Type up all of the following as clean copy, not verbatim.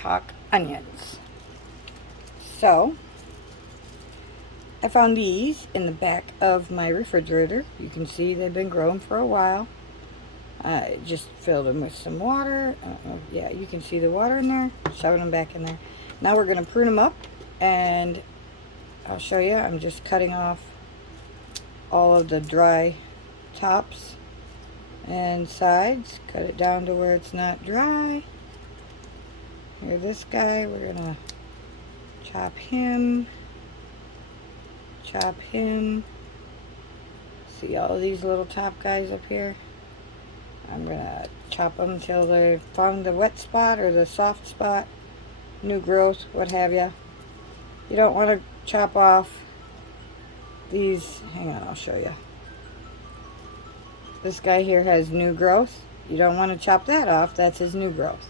talk onions. So, I found these in the back of my refrigerator. You can see they've been growing for a while. I just filled them with some water. Yeah, you can see the water in there. Shoving them back in there. Now we're going to prune them up, and I'll show you. I'm just cutting off all of the dry tops and sides. Cut it down to where it's not dry. Here, this guy, we're going to chop him. Chop him. See all these little top guys up here? I'm going to chop them until they found the wet spot or the soft spot, new growth, what have you. You don't want to chop off these. Hang on, I'll show you. This guy here has new growth. You don't want to chop that off. That's his new growth.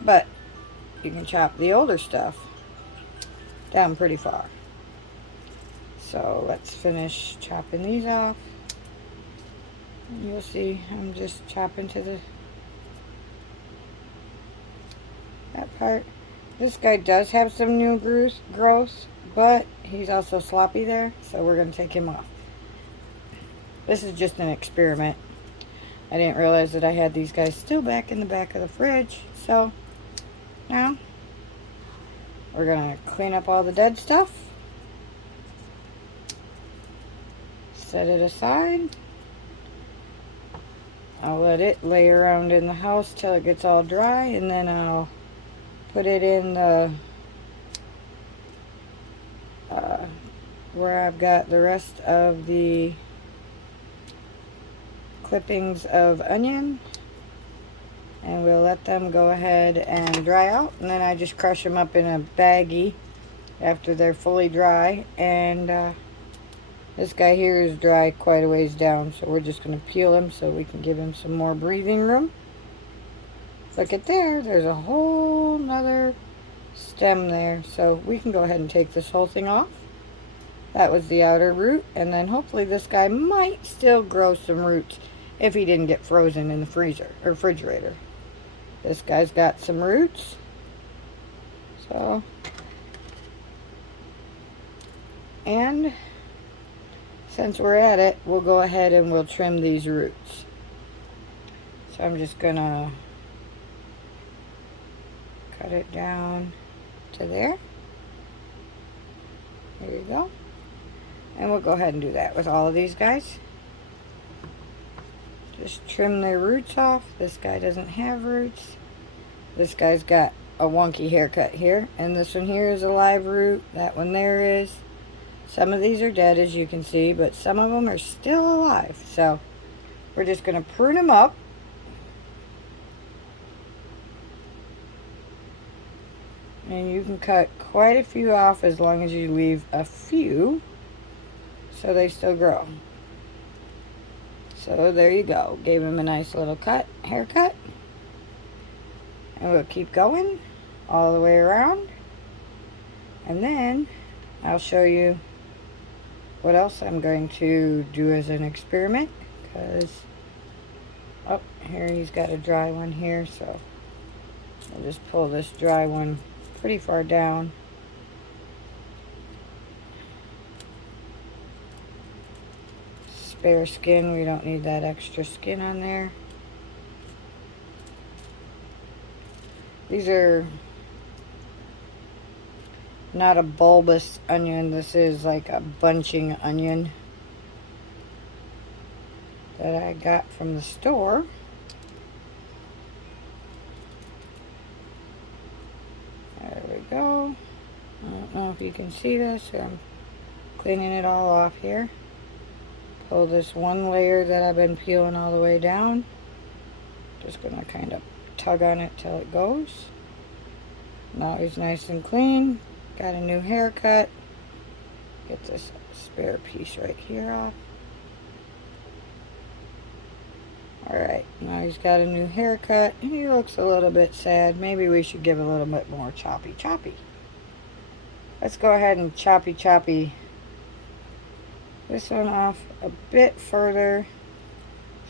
But you can chop the older stuff down pretty far. So let's finish chopping these off. You'll see I'm just chopping to that part. This guy does have some new growth, but he's also sloppy there, so we're going to take him off. This is just an experiment. I didn't realize that I had these guys still back in the back of the fridge. So now we're going to clean up all the dead stuff. Set it aside. I'll let it lay around in the house till it gets all dry, and then I'll put it in the where I've got the rest of the clippings of onion, and we'll let them go ahead and dry out, and then I just crush them up in a baggie after they're fully dry. And this guy here is dry quite a ways down, so we're just going to peel him so we can give him some more breathing room. Look at there, there's a whole nother stem there, so we can go ahead and take this whole thing off. That was the outer root, and then hopefully this guy might still grow some roots if he didn't get frozen in the freezer or refrigerator. This guy's got some roots, so, and since we're at it, we'll go ahead and we'll trim these roots. So I'm just gonna cut it down to there. There you go. And we'll go ahead and do that with all of these guys. Just trim their roots off. This guy doesn't have roots. This guy's got a wonky haircut here. And this one here is a live root. That one there is. Some of these are dead, as you can see, but some of them are still alive. So we're just going to prune them up. And you can cut quite a few off as long as you leave a few so they still grow. So there you go. Gave him a nice little haircut. And we'll keep going all the way around. And then I'll show you what else I'm going to do as an experiment, because oh, here he's got a dry one here, so I'll just pull this dry one pretty far down. Spare skin, we don't need that extra skin on there. These are not a bulbous onion, this is like a bunching onion that I got from the store. There we go. I don't know if you can see this, or I'm cleaning it all off here. Pull this one layer that I've been peeling all the way down. Just gonna kind of tug on it till it goes. Now he's nice and clean. Got a new haircut. Get this spare piece right here off. Alright, now he's got a new haircut. He looks a little bit sad. Maybe we should give a little bit more choppy. Let's go ahead and choppy this one off a bit further,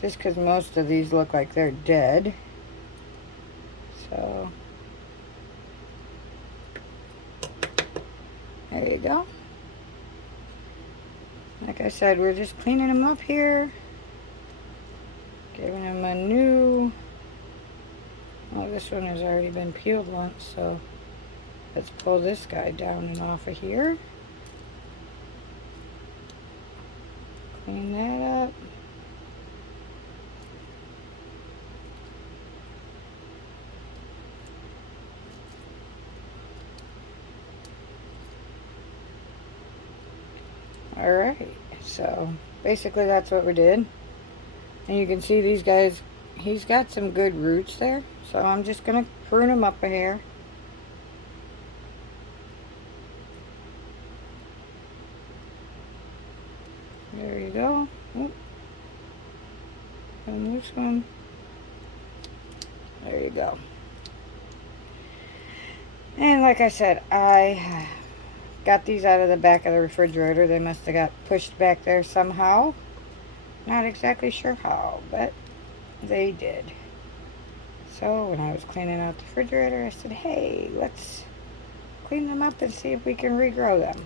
just because most of these look like they're dead. So There you go. Like I said, we're just cleaning them up here. Giving them a new... Oh, this one has already been peeled once, so let's pull this guy down and off of here. Clean that up. Alright, so basically that's what we did. And you can see these guys, he's got some good roots there. So I'm just going to prune them up a hair. There you go. Oop. And this one. There you go. And like I said, I got these out of the back of the refrigerator. They must have got pushed back there somehow. Not exactly sure how, but they did. So when I was cleaning out the refrigerator, I said, hey, let's clean them up and see if we can regrow them.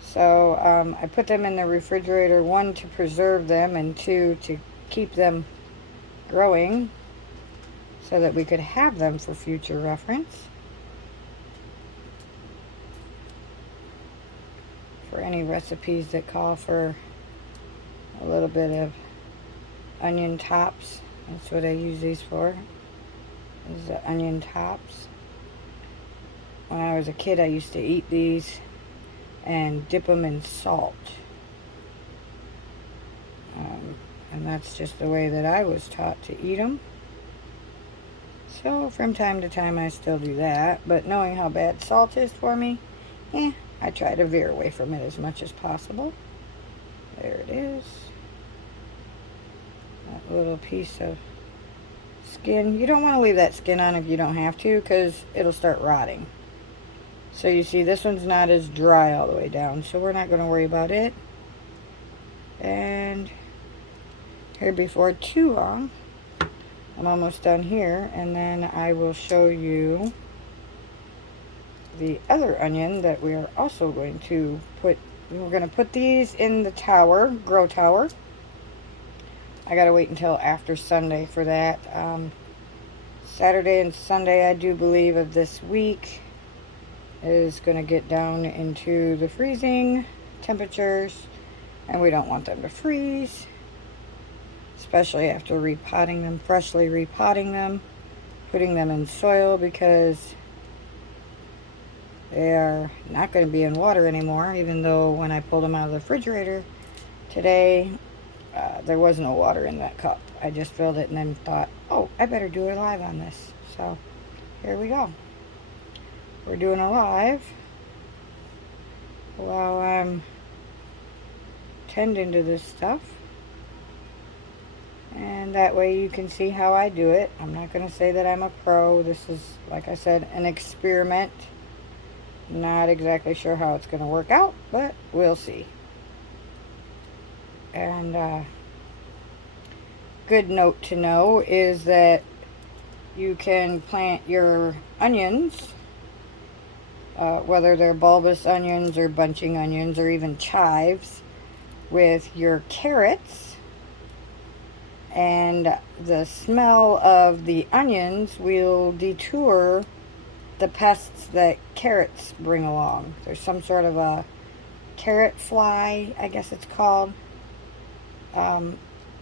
So I put them in the refrigerator, 1, to preserve them, and 2, to keep them growing so that we could have them for future reference. For any recipes that call for a little bit of onion tops. That's what I use these for, is the onion tops. When I was a kid, I used to eat these and dip them in salt. And that's just the way that I was taught to eat them. So from time to time I still do that, but knowing how bad salt is for me, I try to veer away from it as much as possible. There it is. That little piece of skin. You don't want to leave that skin on if you don't have to, because it'll start rotting. So you see, this one's not as dry all the way down, so we're not going to worry about it. And here, before too long, I'm almost done here, and then I will show you the other onion that we are also going to put. We're going to put these in the tower, grow tower. I got to wait until after Sunday for that. Saturday and Sunday, I do believe, of this week is going to get down into the freezing temperatures, and we don't want them to freeze, especially after repotting them, freshly repotting them, putting them in soil, because they are not going to be in water anymore. Even though when I pulled them out of the refrigerator today, there was no water in that cup. I just filled it and then thought, oh, I better do a live on this. So here we go. We're doing a live while I'm tending to this stuff. And that way you can see how I do it. I'm not going to say that I'm a pro. This is, like I said, an experiment. Not exactly sure how it's going to work out, but we'll see. And good note to know is that you can plant your onions, whether they're bulbous onions or bunching onions or even chives, with your carrots, and the smell of the onions will deter the pests that carrots bring along. There's some sort of a carrot fly, I guess it's called,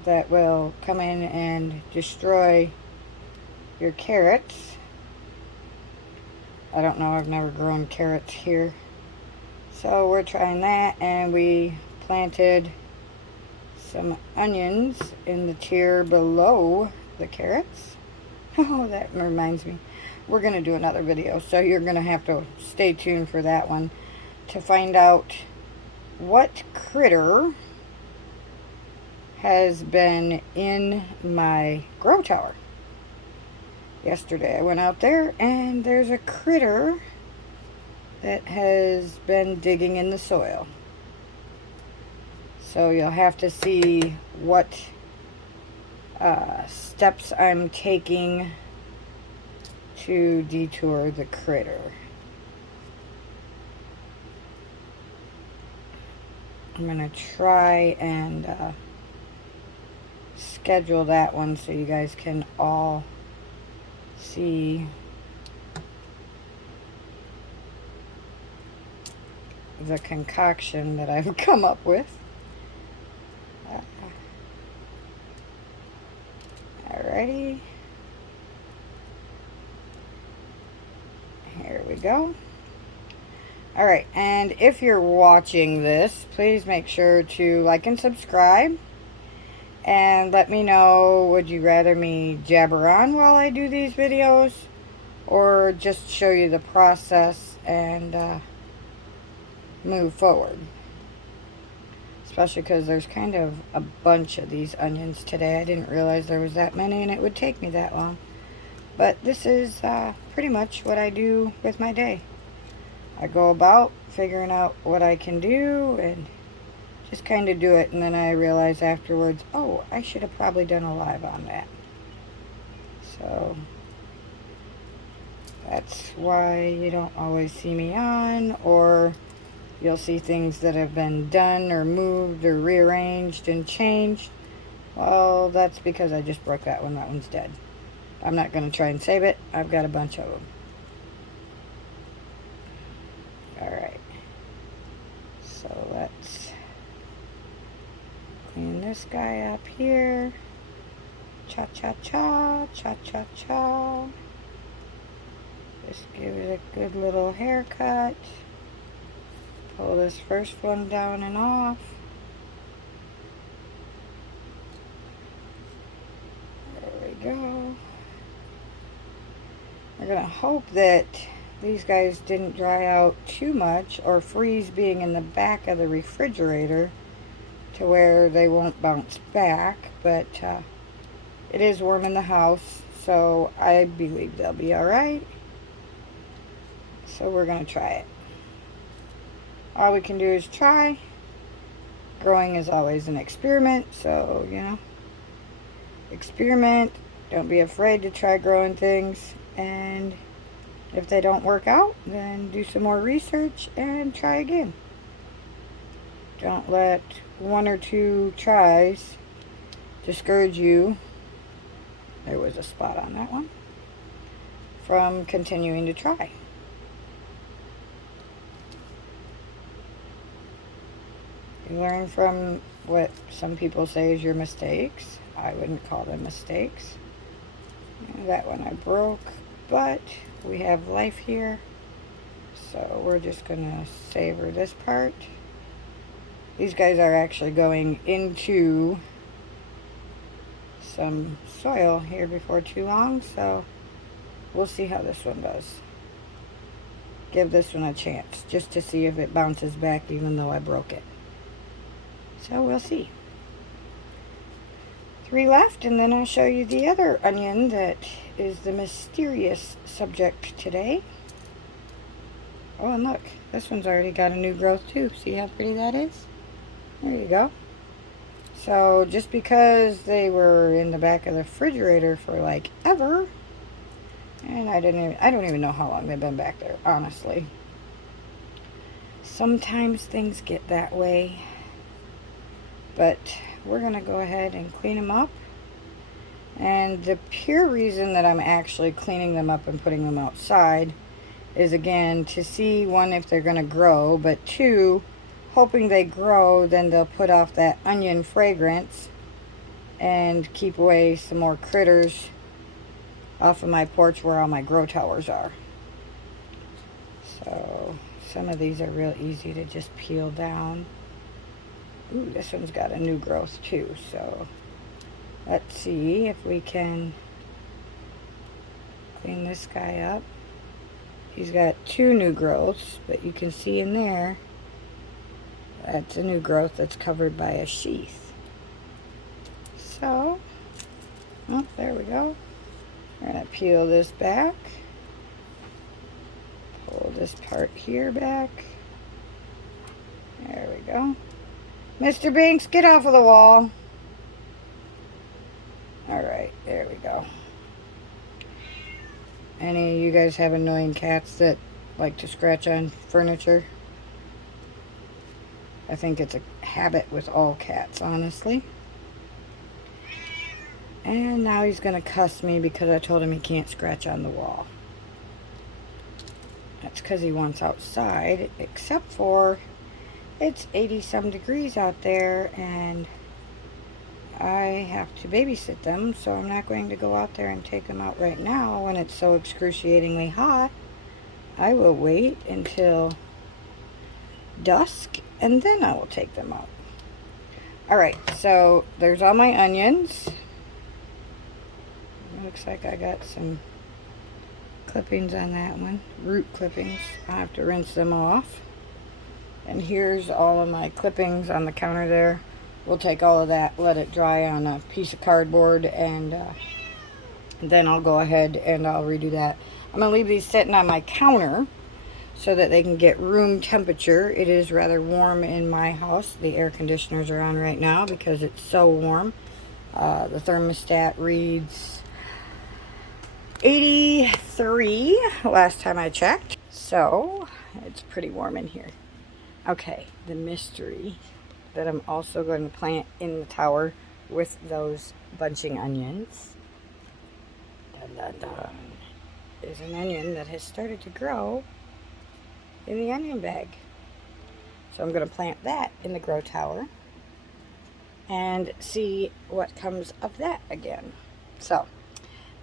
that will come in and destroy your carrots. I don't know, I've never grown carrots here. So we're trying that, and we planted some onions in the tier below the carrots. Oh, that reminds me. We're going to do another video, so you're going to have to stay tuned for that one to find out what critter has been in my grow tower. Yesterday I went out there and there's a critter that has been digging in the soil. So you'll have to see what steps I'm taking to detour the critter. I'm going to try and schedule that one so you guys can all see the concoction that I've come up with. Alrighty. Here we go. Alright, and if you're watching this, please make sure to like and subscribe. And let me know, would you rather me jabber on while I do these videos? Or just show you the process and move forward? Especially because there's kind of a bunch of these onions today. I didn't realize there was that many and it would take me that long. But this is pretty much what I do with my day. I go about figuring out what I can do and just kind of do it, and then I realize afterwards, oh, I should have probably done a live on that. So that's why you don't always see me on, or you'll see things that have been done or moved or rearranged and changed. Well, that's because I just broke that one. That one's dead. I'm not going to try and save it. I've got a bunch of them. Alright. So let's clean this guy up here. Cha-cha-cha, cha-cha-cha. Just give it a good little haircut. Pull this first one down and off. There we go. We're going to hope that these guys didn't dry out too much or freeze being in the back of the refrigerator to where they won't bounce back, but it is warm in the house, so I believe they'll be alright. So we're going to try it. All we can do is try. Growing is always an experiment, so, you know, experiment. Don't be afraid to try growing things, and if they don't work out, then do some more research and try again. Don't let one or two tries discourage you. There was a spot on that one. From continuing to try. You learn from what some people say is your mistakes. I wouldn't call them mistakes. That one I broke, but we have life here, so we're just gonna savor this part. These guys are actually going into some soil here before too long, so we'll see how this one does. Give this one a chance just to see if it bounces back even though I broke it. So we'll see. 3 left, and then I'll show you the other onion that is the mysterious subject today. Oh, and look, this one's already got a new growth too. See how pretty that is? There you go. So just because they were in the back of the refrigerator for like ever, and I don't even know how long they've been back there, honestly. Sometimes things get that way. But we're going to go ahead and clean them up. And the pure reason that I'm actually cleaning them up and putting them outside is, again, to see, one, if they're going to grow, but two, hoping they grow, then they'll put off that onion fragrance and keep away some more critters off of my porch where all my grow towers are. So some of these are real easy to just peel down. Ooh, this one's got a new growth too, so let's see if we can clean this guy up. He's got 2 new growths, but you can see in there, that's a new growth that's covered by a sheath. So, oh, there we go. We're going to peel this back. Pull this part here back. There we go. Mr. Binks, get off of the wall. Alright, there we go. Any of you guys have annoying cats that like to scratch on furniture? I think it's a habit with all cats, honestly. And now he's going to cuss me because I told him he can't scratch on the wall. That's because he wants outside, except for it's 80-some degrees out there, and I have to babysit them, so I'm not going to go out there and take them out right now when it's so excruciatingly hot. I will wait until dusk, and then I will take them out. Alright, so there's all my onions. Looks like I got some clippings on that one. Root clippings. I'll have to rinse them off. And here's all of my clippings on the counter there. We'll take all of that, let it dry on a piece of cardboard, and then I'll go ahead and I'll redo that. I'm going to leave these sitting on my counter so that they can get room temperature. It is rather warm in my house. The air conditioners are on right now because it's so warm. The thermostat reads 83 last time I checked. So it's pretty warm in here. Okay, the mystery that I'm also going to plant in the tower with those bunching onions, dun, dun, dun, is an onion that has started to grow in the onion bag. So I'm going to plant that in the grow tower and see what comes of that again. So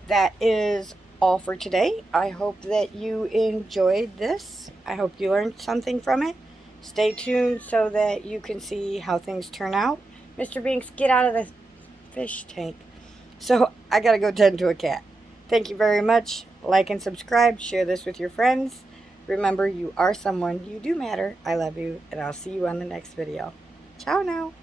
that is all for today. I hope that you enjoyed this. I hope you learned something from it. Stay tuned so that you can see how things turn out. Mr. Binks, get out of the fish tank. So I gotta go tend to a cat. Thank you very much. Like and subscribe. Share this with your friends. Remember, you are someone. You do matter. I love you, and I'll see you on the next video. Ciao now.